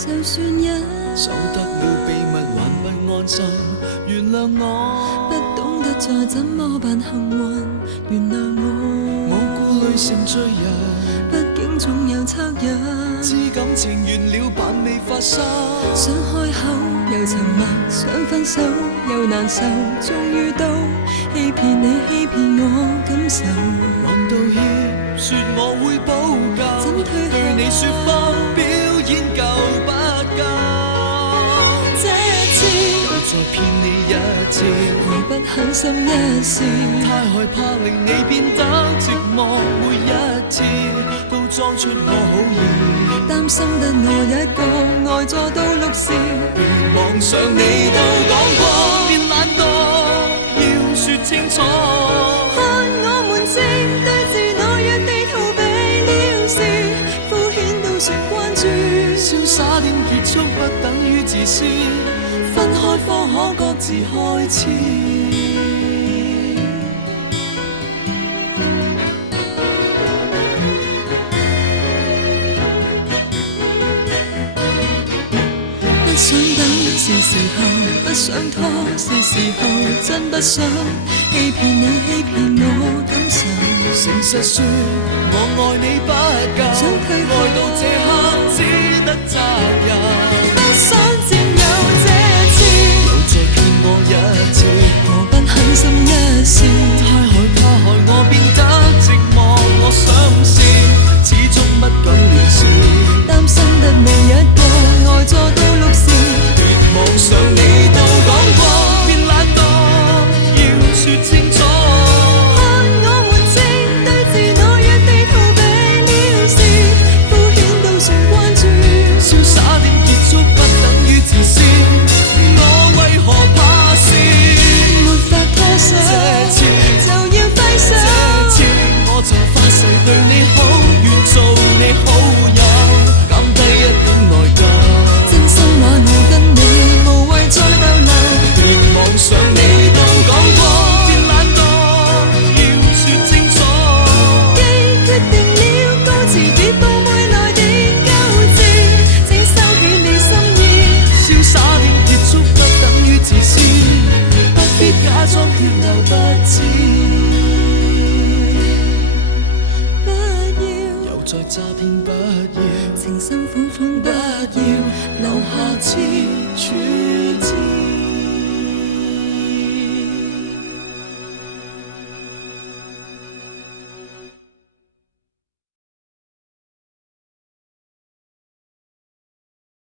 就算一守得了秘密還不安心，原諒我不懂得再怎麼辦幸運，原諒我顧慮成罪人，畢竟總有惻隱，知感情完了扮未發生，想開口又沉默，想分手又難受，終於都欺騙你欺騙我感受，還道歉說我會補救，怎退後對你說謊表演夠不夠？這次又再騙你一次，何不狠心一試？太害怕令你變得寂寞，每一次都裝出我好意，擔心得我一個呆坐到6時，別妄想你都講過，別懶惰，要說清楚。看我們正對自懦弱地逃避了事，敷衍到說關注，瀟灑點結束不等於自私，分開方可各自開始。不想等是時候，不想拖是時候，真不想欺騙你欺騙我感受，誠實說我愛你不夠，想退後愛到這刻只得責任，不想佔有這次，又再騙我一次，何不狠心一試？太害怕害我變得寂寞，我想試，始終不敢亂試，擔心得你一個呆坐到6時，別妄想你都講過，別懶惰，要說清楚。看我們正對自懦弱地逃避了事，敷衍到算關注，瀟灑點結束不等於自私，我為何怕事？沒法拖手，這次就要揮手，這次我就發誓對你好，願做你好友，減低一點內疚。真心話我跟你無謂再逗留，別妄想你都講過，別懶惰，要說清楚。既決定了告辭，別報未來的糾纏，請收起你心意。瀟灑點結束不等於自私，不必假裝脫流不知。不要又再詐騙不要，情深款款不要留下次處置。